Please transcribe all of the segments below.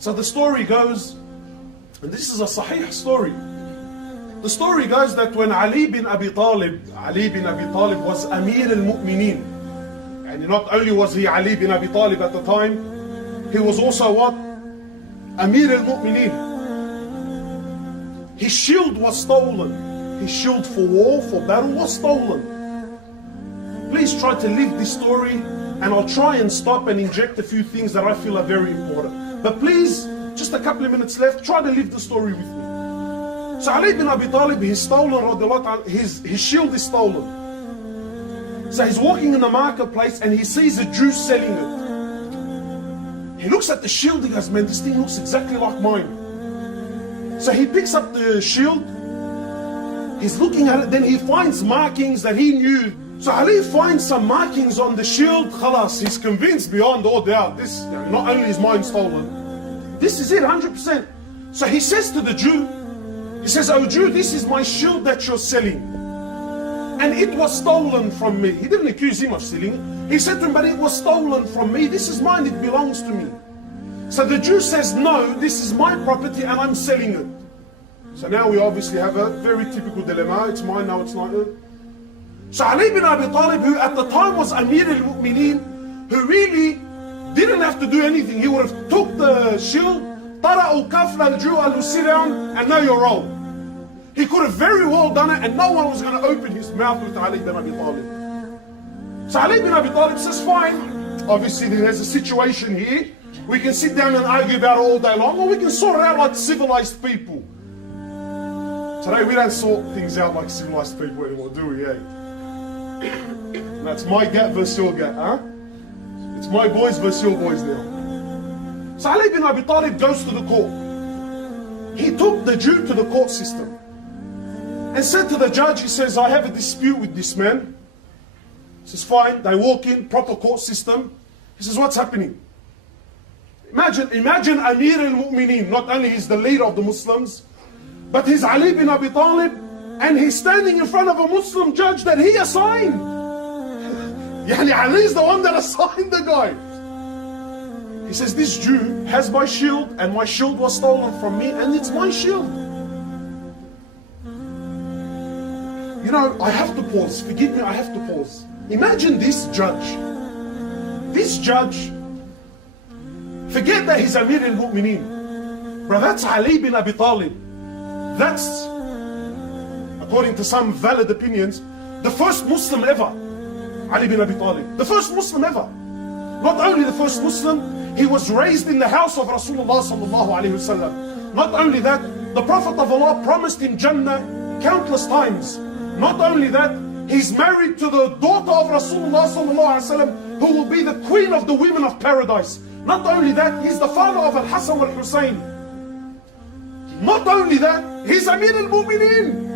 So the story goes, and this is a sahih story. The story goes that when Ali bin Abi Talib was Amir al-Mu'mineen, and not only was he Ali bin Abi Talib at the time, he was also what? Amir al-Mu'mineen. His shield was stolen. His shield for war, for battle was stolen. Please try to live this story, and I'll try and stop and inject a few things that I feel are very important. But please, just a couple of minutes left, try to live the story with me. So Ali bin Abi Talib, he's stolen, his shield is stolen. So he's walking in the marketplace and he sees a Jew selling it. He looks at the shield, he goes, man, this thing looks exactly like mine. So he picks up the shield, he's looking at it, then he finds markings that he knew. So Ali finds some markings on the shield, khalas, he's convinced beyond all doubt, this, not only is mine stolen, this is it, 100%. So he says to the Jew, he says, oh Jew, this is my shield that you're selling. And it was stolen from me. He didn't accuse him of stealing it. He said to him, but it was stolen from me. This is mine, it belongs to me. So the Jew says, no, this is my property and I'm selling it. So now we obviously have a very typical dilemma. It's mine, now it's not. So Ali bin Abi Talib, who at the time was Amir al-Mu'mineen, who really didn't have to do anything. He would have took the shield, tara'u kafla al-Jew, sit down, and now you're rolled. He could have very well done it and no one was going to open his mouth with Ali bin Abi Talib. So Ali bin Abi Talib says, fine. Obviously there's a situation here. We can sit down and argue about it all day long, or we can sort it out like civilized people. Today we don't sort things out like civilized people anymore, do we? That's my gap versus your gap, huh? It's my boys versus your boys now. So Ali bin Abi Talib goes to the court. He took the Jew to the court system and said to the judge, he says, I have a dispute with this man. He says, fine. They walk in, proper court system. He says, what's happening? Imagine Amir al-Mu'mineen, not only he's the leader of the Muslims, but he's Ali bin Abi Talib, and he's standing in front of a Muslim judge that he assigned. Yani Ali is the one that assigned the guy. He says, this Jew has my shield, and my shield was stolen from me, and it's my shield. You know, I have to pause. Forgive me, I have to pause. Imagine this judge. This judge, forget that he's Amir al-Mu'mineen. Bro, that's Ali bin Abi Talib. That's, according to some valid opinions, the first Muslim ever. Ali bin Abi Talib. The first Muslim ever. Not only the first Muslim, he was raised in the house of Rasulullah sallallahu alayhi wasallam. Not only that, the Prophet of Allah promised him Jannah countless times. Not only that, he's married to the daughter of Rasulullah sallallahu alayhi wasallam, who will be the queen of the women of paradise. Not only that, he's the father of Al-Hassan al-Hussein. Not only that, he's Amir al-Mu'mineen.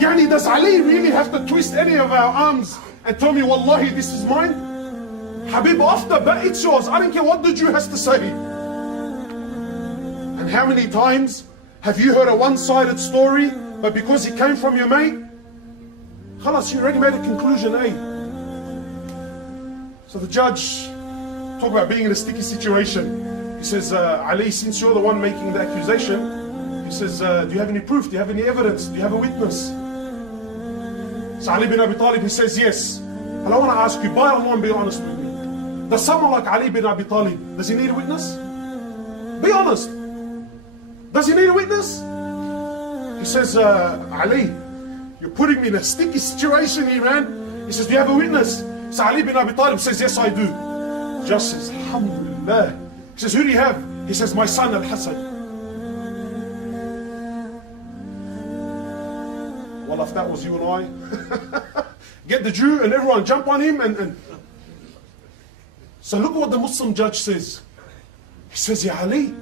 Yani, does Ali really have to twist any of our arms and tell me, wallahi, this is mine? Habib, after, but it's yours. I don't care what the Jew has to say. And how many times have you heard a one-sided story, but because he came from your mate, khalas, you already made a conclusion, eh? So the judge, talk about being in a sticky situation. He says, Ali, since you're the one making the accusation, he says, do you have any proof? Do you have any evidence? Do you have a witness? So Ali bin Abi Talib, he says, yes. And I want to ask you, by Allah, and be honest with me. Does someone like Ali bin Abi Talib, does he need a witness? Be honest. Does he need a witness? He says, Ali, you're putting me in a sticky situation here, man. He says, do you have a witness? So Ali bin Abi Talib says, yes, I do. Just says, alhamdulillah. He says, who do you have? He says, my son Al-Hassan. Well, if that was you and I, get the Jew and everyone, jump on him and... So look what the Muslim judge says. He says, Ya Ali,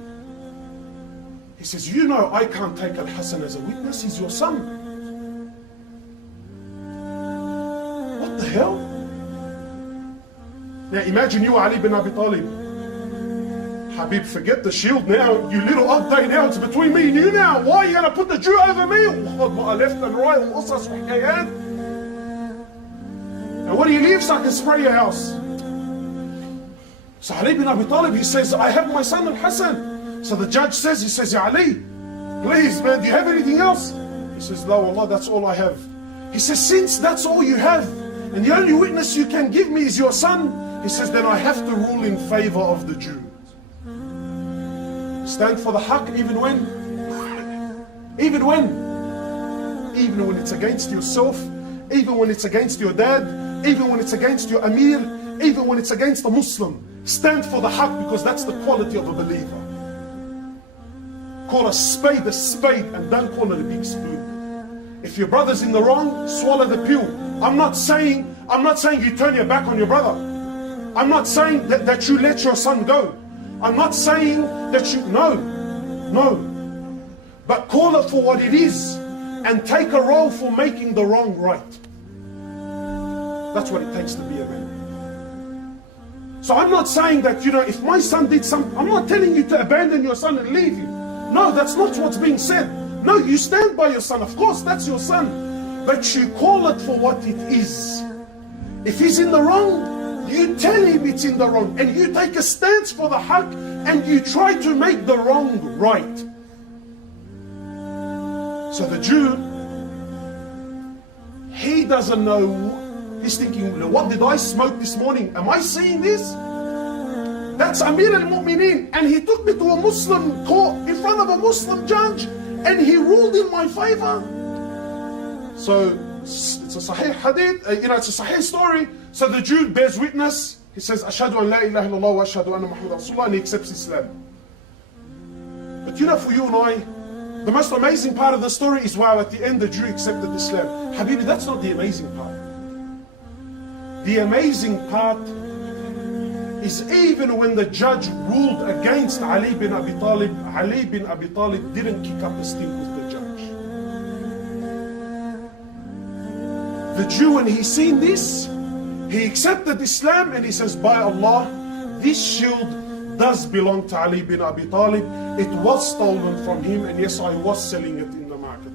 he says, you know I can't take Al-Hassan as a witness, he's your son. What the hell? Now imagine you, Ali bin Abi Talib. Habib, forget the shield now, you little update now, it's between me and you now. Why are you going to put the Jew over me? Left and right, and what do you leave so I can spray your house? So Ali bin Abi Talib, he says, I have my son Al-Hassan. So the judge says, he says, Ya Ali, please man, do you have anything else? He says, no, Allah, that's all I have. He says, since that's all you have, and the only witness you can give me is your son, he says, then I have to rule in favor of the Jews. Stand for the haqq even when? Even when? Even when it's against yourself, even when it's against your dad, even when it's against your Amir, even when it's against a Muslim. Stand for the haqq, because that's the quality of a believer. Call a spade, and don't call it a big spoon. If your brother's in the wrong, swallow the pill. I'm not saying you turn your back on your brother. I'm not saying that you let your son go. I'm not saying that you, no. But call it for what it is and take a role for making the wrong right. That's what it takes to be a man. So I'm not saying that, if my son did something, I'm not telling you to abandon your son and leave him. No, that's not what's being said. No, you stand by your son. Of course, that's your son. But you call it for what it is. If he's in the wrong, you tell him it's in the wrong, and you take a stance for the haqq, and you try to make the wrong right. So the Jew, he doesn't know. He's thinking, what did I smoke this morning? Am I seeing this? That's Amir al-Mu'mineen, and he took me to a Muslim court in front of a Muslim judge, and he ruled in my favor. So it's a sahih hadith, it's a sahih story. So the Jew bears witness. He says, Ashhadu an la ilaha illallah wa ashhadu anna Muhammadan Rasulullah, and he accepts Islam. But for you and I, the most amazing part of the story is, wow, at the end the Jew accepted Islam. Habibi, that's not the amazing part. The amazing part is even when the judge ruled against Ali bin Abi Talib, Ali bin Abi Talib didn't kick up a stink with the judge. The Jew, when he seen this, he accepted Islam, and he says, by Allah, this shield does belong to Ali bin Abi Talib. It was stolen from him, and yes, I was selling it in the market.